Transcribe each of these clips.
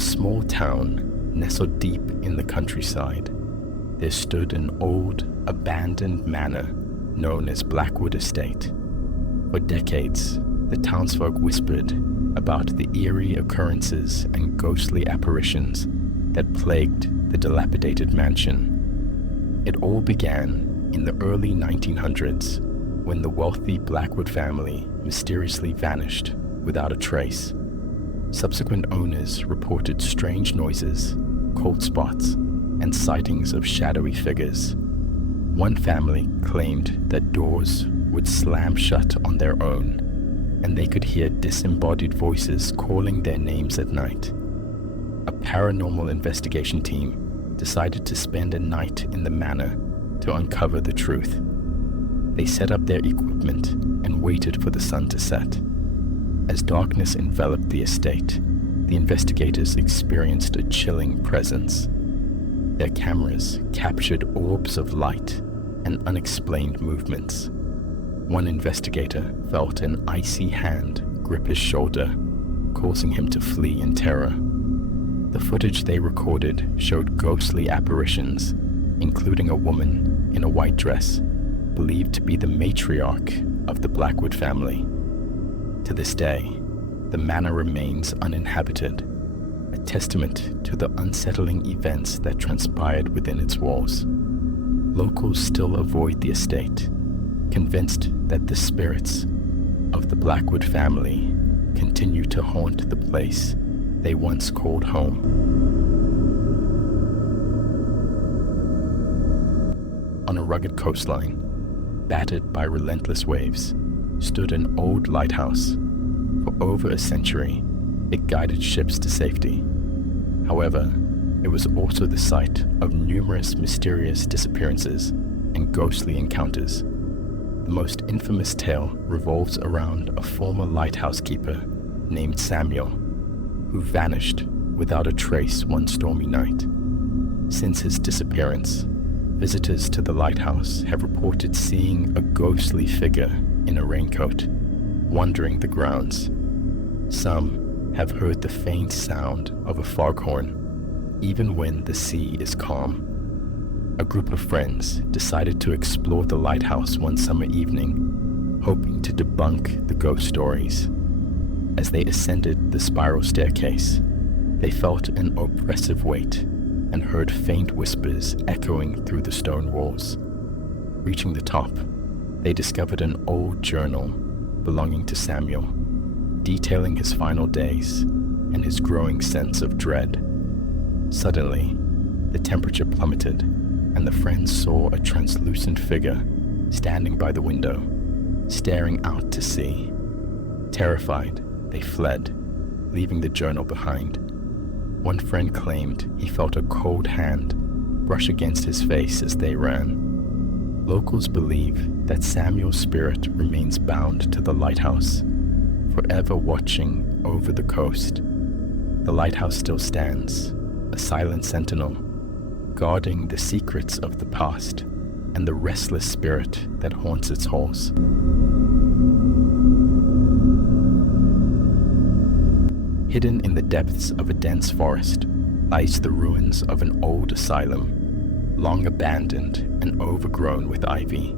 a small town nestled deep in the countryside, there stood an old, abandoned manor known as Blackwood Estate. For decades, the townsfolk whispered about the eerie occurrences and ghostly apparitions that plagued the dilapidated mansion. It all began in the early 1900s when the wealthy Blackwood family mysteriously vanished without a trace. Subsequent owners reported strange noises, cold spots, and sightings of shadowy figures. One family claimed that doors would slam shut on their own, and they could hear disembodied voices calling their names at night. A paranormal investigation team decided to spend a night in the manor to uncover the truth. They set up their equipment and waited for the sun to set. As darkness enveloped the estate, the investigators experienced a chilling presence. Their cameras captured orbs of light and unexplained movements. One investigator felt an icy hand grip his shoulder, causing him to flee in terror. The footage they recorded showed ghostly apparitions, including a woman in a white dress, believed to be the matriarch of the Blackwood family. To this day, the manor remains uninhabited, a testament to the unsettling events that transpired within its walls. Locals still avoid the estate, convinced that the spirits of the Blackwood family continue to haunt the place they once called home. On a rugged coastline, battered by relentless waves, stood an old lighthouse. For over a century, it guided ships to safety. However, it was also the site of numerous mysterious disappearances and ghostly encounters. The most infamous tale revolves around a former lighthouse keeper named Samuel, who vanished without a trace one stormy night. Since his disappearance, visitors to the lighthouse have reported seeing a ghostly figure in a raincoat wandering the grounds. Some have heard the faint sound of a foghorn, even when the sea is calm. A group of friends decided to explore the lighthouse one summer evening, hoping to debunk the ghost stories. As they ascended the spiral staircase, they felt an oppressive weight and heard faint whispers echoing through the stone walls. Reaching the top, they discovered an old journal belonging to Samuel, detailing his final days and his growing sense of dread. Suddenly, the temperature plummeted, and the friends saw a translucent figure standing by the window, staring out to sea. Terrified, they fled, leaving the journal behind. One friend claimed he felt a cold hand brush against his face as they ran. Locals believe that Samuel's spirit remains bound to the lighthouse, forever watching over the coast. The lighthouse still stands, a silent sentinel, guarding the secrets of the past and the restless spirit that haunts its halls. Hidden in the depths of a dense forest lies the ruins of an old asylum, long abandoned and overgrown with ivy.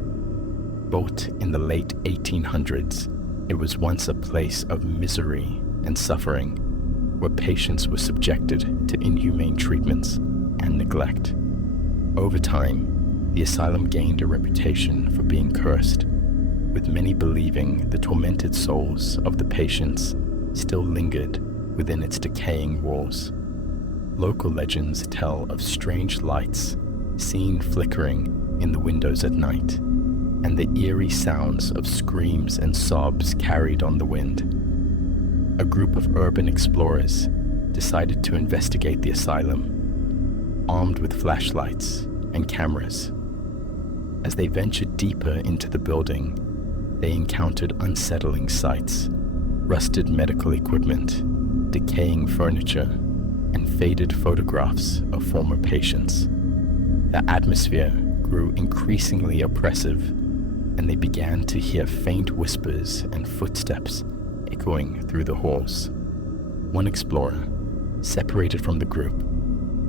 Built in the late 1800s, it was once a place of misery and suffering, where patients were subjected to inhumane treatments and neglect. Over time, the asylum gained a reputation for being cursed, with many believing the tormented souls of the patients still lingered within its decaying walls. Local legends tell of strange lights seen flickering in the windows at night, and the eerie sounds of screams and sobs carried on the wind. A group of urban explorers decided to investigate the asylum, armed with flashlights and cameras. As they ventured deeper into the building, they encountered unsettling sights: rusted medical equipment, decaying furniture, and faded photographs of former patients. The atmosphere grew increasingly oppressive, and they began to hear faint whispers and footsteps echoing through the halls. One explorer, separated from the group,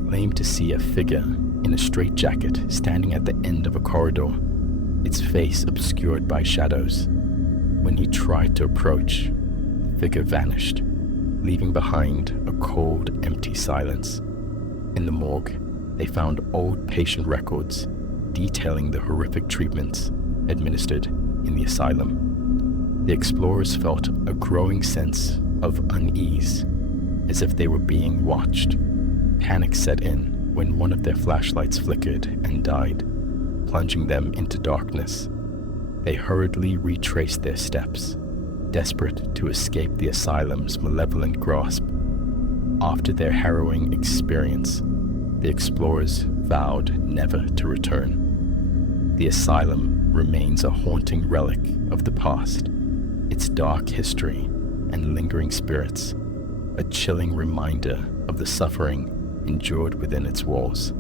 claimed to see a figure in a straitjacket standing at the end of a corridor, its face obscured by shadows. When he tried to approach, the figure vanished, leaving behind a cold, empty silence. In the morgue, they found old patient records detailing the horrific treatments administered in the asylum. The explorers felt a growing sense of unease, as if they were being watched. Panic set in when one of their flashlights flickered and died, plunging them into darkness. They hurriedly retraced their steps, desperate to escape the asylum's malevolent grasp. After their harrowing experience, the explorers vowed never to return. The asylum remains a haunting relic of the past, its dark history and lingering spirits, a chilling reminder of the suffering endured within its walls.